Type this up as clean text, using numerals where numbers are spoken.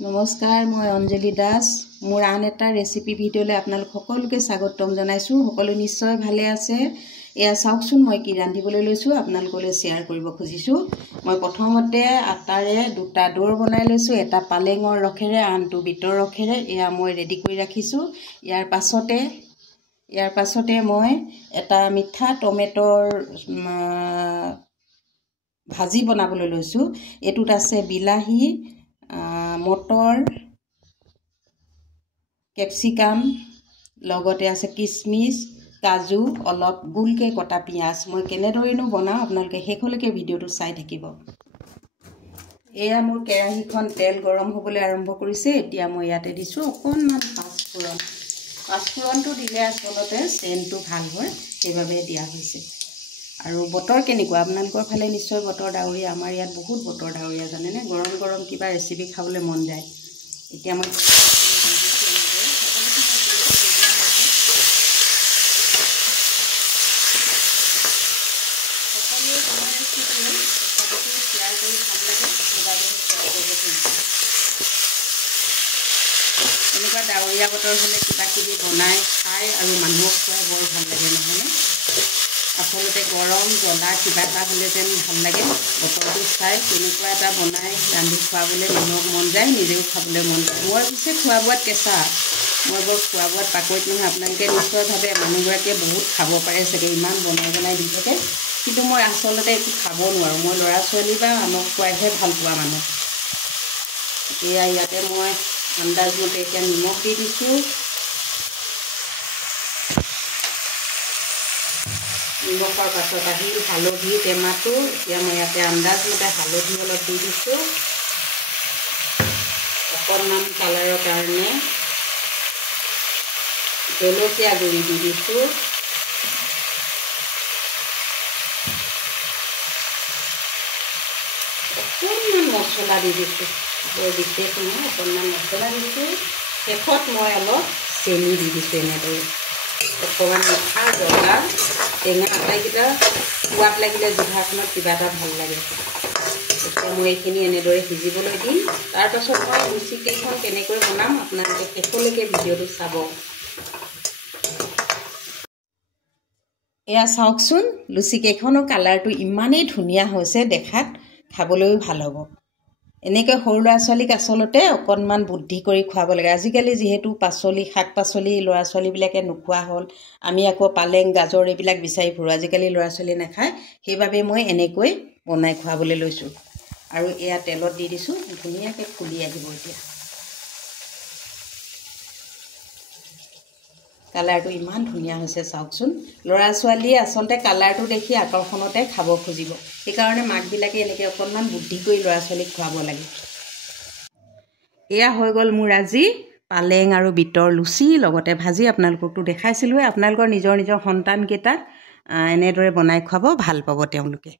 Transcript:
নমস্কাৰ, মই অঞ্জলি দাস। মোৰ আন এটা ৰেচিপি ভিডিঅ'লৈ আপোনালোক সকলোকে স্বাগতম জনাইছোঁ। সকলো নিশ্চয় ভালে আছে। এয়া চাওকচোন মই কি ৰান্ধিবলৈ লৈছোঁ, আপোনালোকলৈ শ্বেয়াৰ কৰিব খুজিছোঁ। মই প্ৰথমতে আটাৰে দুটা দৌৰ বনাই লৈছোঁ, এটা পালেঙৰ ৰসেৰে আনটো বিটৰ ৰসেৰে। এয়া মই ৰেডি কৰি ৰাখিছোঁ। ইয়াৰ পাছতে মই এটা মিঠা টমেটৰ ভাজি বনাবলৈ লৈছোঁ। এইটোত আছে বিলাহী, মটৰ, কেপচিকাম, লগতে আছে কিচমিচ, কাজু, অলপ গোলকৈ কটা পিঁয়াজ। মই কেনেদৰেনো বনাওঁ আপোনালোকে শেষলৈকে ভিডিঅ'টো চাই থাকিব। এয়া মোৰ কেৰাহীখন তেল গৰম হ'বলৈ আৰম্ভ কৰিছে। এতিয়া মই ইয়াতে দিছোঁ অকণমান পাঁচফোৰণ। পাঁচফোৰণটো দিলে আচলতে চেণ্টটো ভাল হয়, সেইবাবে দিয়া হৈছে। আৰু বতৰ কেনেকুৱা আপোনালোকৰ ফালে? নিশ্চয় বতৰ ডাৱৰীয়া। আমাৰ ইয়াত বহুত বতৰ ডাৱৰীয়া, জানেনে? গৰম গৰম কিবা ৰেচিপি খাবলৈ মন যায়। এতিয়া মই এনেকুৱা ডাৱৰীয়া বতৰ হ'লে কিবা কিবি বনাই খাই আৰু মানুহক খুৱাই বৰ ভাল লাগে, নহয়নে? আচলতে গৰম জ্বলা কিবা এটা হ'লে যেন ভাল লাগে। বতৰটো চাই তেনেকুৱা এটা বনাই ৰান্ধি খুৱাবলৈ মানুহক মন যায়, নিজেও খাবলৈ মন যায়। মই পিছে খোৱা বোৱাত কেঁচা, মই বৰ খোৱা বোৱাত পাকৈত নহয়। আপোনালোকে নিশ্চয় ভাবে মানুহগৰাকীয়ে বহুত খাব পাৰে চাগে, ইমান বনাই বনাই দি থাকে। কিন্তু মই আচলতে একো খাব নোৱাৰোঁ। মই ল'ৰা ছোৱালী বা আনক খুৱাইহে ভাল পোৱা মানুহ। এয়া ইয়াতে মই আন্দাজমতে এতিয়া নিমখ দি দিছোঁ। নিমখৰ পাছত আহিল হালধি টেমাটো। এতিয়া মই ইয়াতে আন্দাজমতে হালধি অলপ দি দিছোঁ অকণমান কালাৰৰ কাৰণে। জলকীয়া গুড়ি দি দিছোঁ। অকণমান মছলা দি দিছোঁ, বৰ বিশেষ নহয়, অকণমান মছলা দিছোঁ। শেষত মই অলপ চেনি দি দিছোঁ। এনেদৰে অকণমান মিঠা, জ্বলা, টেঙা আটাইকেইটা সোৱাদ লাগিলে জিভাখনত কিবা এটা ভাল লাগে। এতিয়া মই এইখিনি এনেদৰে সিজিবলৈ দিম। তাৰপাছত মই লুচি কেইখন কেনেকৈ বনাম আপোনালোকে শেষলৈকে ভিডিঅ'টো চাব। এয়া চাওকচোন, লুচি কেইখনৰ কালাৰটো ইমানেই ধুনীয়া হৈছে দেখাত, খাবলৈও ভাল হ'ব। এনেকৈ সৰু ল'ৰা ছোৱালীক আচলতে অকণমান বুদ্ধি কৰি খুৱাব লাগে। আজিকালি যিহেতু শাক পাচলি ল'ৰা ছোৱালীবিলাকে নোখোৱা হ'ল, আমি আকৌ পালেং, গাজৰ এইবিলাক বিচাৰি ফুৰোঁ। আজিকালি ল'ৰা ছোৱালীয়ে নাখায়, সেইবাবে মই এনেকৈ বনাই খুৱাবলৈ লৈছোঁ। আৰু এয়া তেলত দি দিছোঁ, ধুনীয়াকৈ ফুলি আহিব। এতিয়া কালাৰটো ইমান ধুনীয়া হৈছে চাওকচোন। ল'ৰা ছোৱালীয়ে আচলতে কালাৰটো দেখি আকৰ্ষণতে খাব খুজিব। সেইকাৰণে মাকবিলাকে এনেকৈ অকণমান বুদ্ধি কৰি ল'ৰা ছোৱালীক খুৱাব লাগে। এয়া হৈ গ'ল মোৰ আজি পালেং আৰু বিটৰ লুচি, লগতে ভাজি। আপোনালোককতো দেখাইছিলোঁৱে। আপোনালোকৰ নিজৰ নিজৰ সন্তানকেইটাক এনেদৰে বনাই খুৱাব, ভাল পাব তেওঁলোকে।